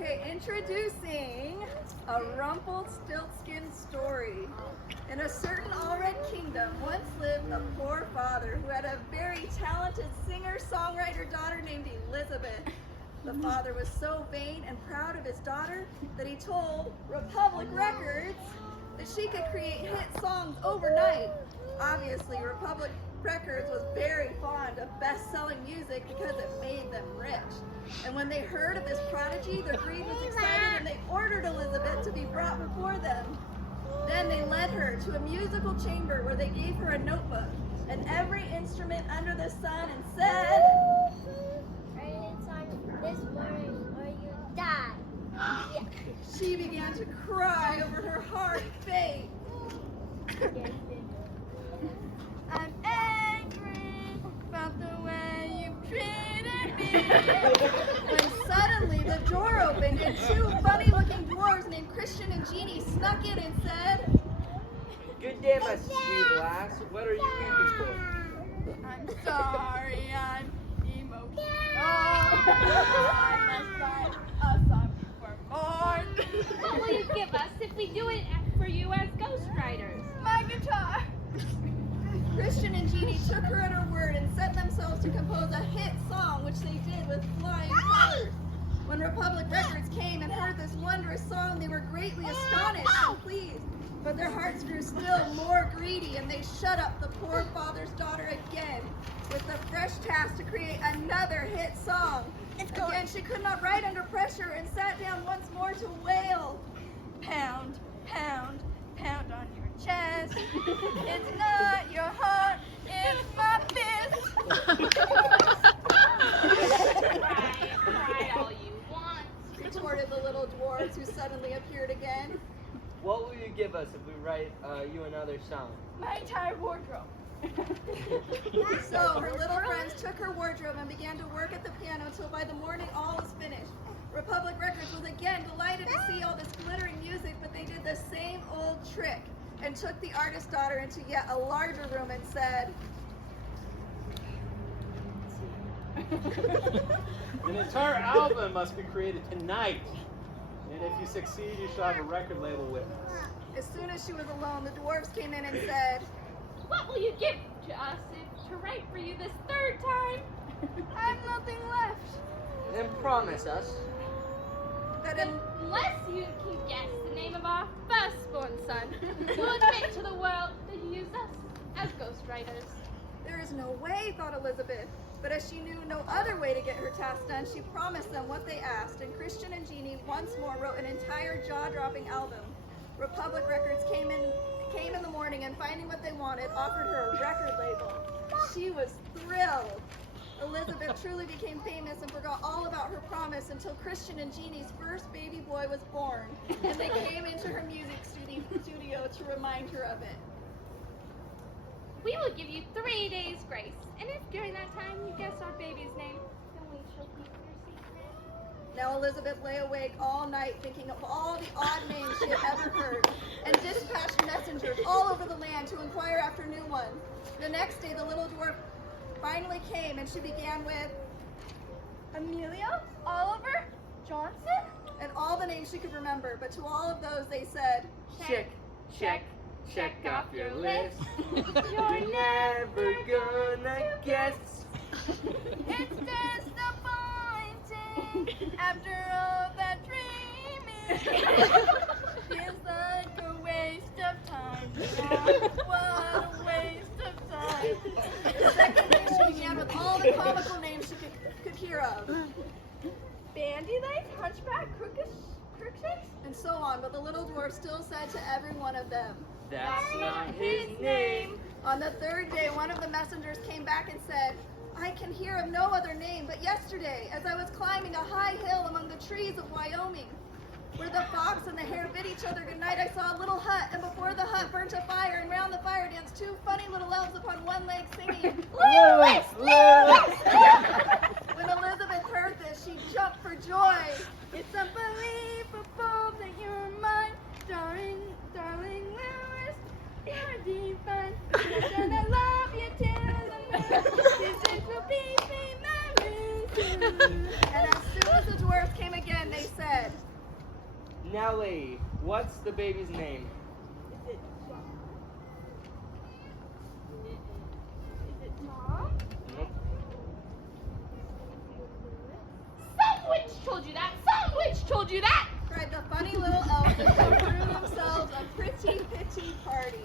Okay, introducing a Rumpelstiltskin story. In a certain Allred kingdom once lived a poor father who had a very talented singer-songwriter daughter named Elizabeth. The father was so vain and proud of his daughter that he told Republic Records that she could create hit songs overnight. Obviously, Republic Records was very fond of best-selling music because it made them rich. And when they heard of this prodigy, their greed was excited and they ordered Elizabeth to be brought before them. Then they led her to a musical chamber where they gave her a notebook and every instrument under the sun and said, "Write a song this morning or you die." She began to cry over her hard fate. I'm angry about the way you treated me. When suddenly the door opened and two funny-looking dwarves named Christian and Jeannie snuck in and said, "Good day, my sweet lass. What are you weeping for?" I'm sorry, I'm emotional. I must write a song for more. What will you give us if we do it for you as ghostwriters? My guitar. Christian and Jeannie took her at her word and set themselves to compose a hit song, which they did with flying colors. When Republic Records came and heard this wondrous song, they were greatly astonished and pleased, but their hearts grew still more greedy, and they shut up the poor father's daughter again with the fresh task to create another hit song. Again, she could not write under pressure and sat down once more to wail. Pound, pound, pound on your chest. It's not your heart, it's my fist. Cry all you want. Retorted the little dwarves who suddenly appeared again. What will you give us if we write you another song? My entire wardrobe. So her little friends took her wardrobe and began to work at the piano till by the morning all was finished. Republic Records was again delighted to see all this glittering music, but they did the same old trick and took the artist's daughter into yet a larger room and said, An entire album must be created tonight. And if you succeed, you shall have a record label with us. as soon as she was alone, the dwarves came in and said, What will you give to us to write for you this third time? I have nothing left. Then promise us. That in Unless you can guess the name of our firstborn son, we'll admit to the world that you use us as ghostwriters. There is no way, thought Elizabeth. But as she knew no other way to get her task done, she promised them what they asked, and Christian and Jeannie once more wrote an entire jaw-dropping album. Republic Records came in the morning and finding what they wanted, offered her a record label. She was thrilled. Elizabeth truly became famous and forgot all about her promise until Christian and Jeannie's first baby boy was born, and they came into her music studio to remind her of it. We will give you 3 days grace, and if during that time you guess our baby's name, then we shall keep your secret. Now Elizabeth lay awake all night thinking of all the odd names she had ever heard, and dispatched messengers all over the land to inquire after new ones. The next day the little dwarf finally came, and she began with Amelia, Oliver, Johnson, and all the names she could remember. But to all of those they said, Check off your list. You're never gonna guess. it's disappointing after all that dreaming. Feels like a waste of time. What a waste of time. The second day she began with all the comical names she could hear of. Bandy Legs, Hunchback, Crookshanks, and so on, but the little dwarf still said to every one of them, That's not his name. On the third day, one of the messengers came back and said, I can hear of no other name, but yesterday, as I was climbing a high hill among the trees of Wyoming, where the fox and the hare bid each other goodnight, I saw a little hut, and before the hut burnt a fire, and round the fire danced two funny little elves upon one leg singing, Lewis! When Elizabeth heard this, she jumped for joy. It's unbelievable that you're mine, darling Lewis. You're divine. I'm gonna love you till the moon. These will be memories. And as soon as the dwarves came again, they said, Nellie, what's the baby's name? Is it Tom? Nope. Some witch told you that! Some witch told you that! Cried the funny little elf who threw themselves a pretty pitty party.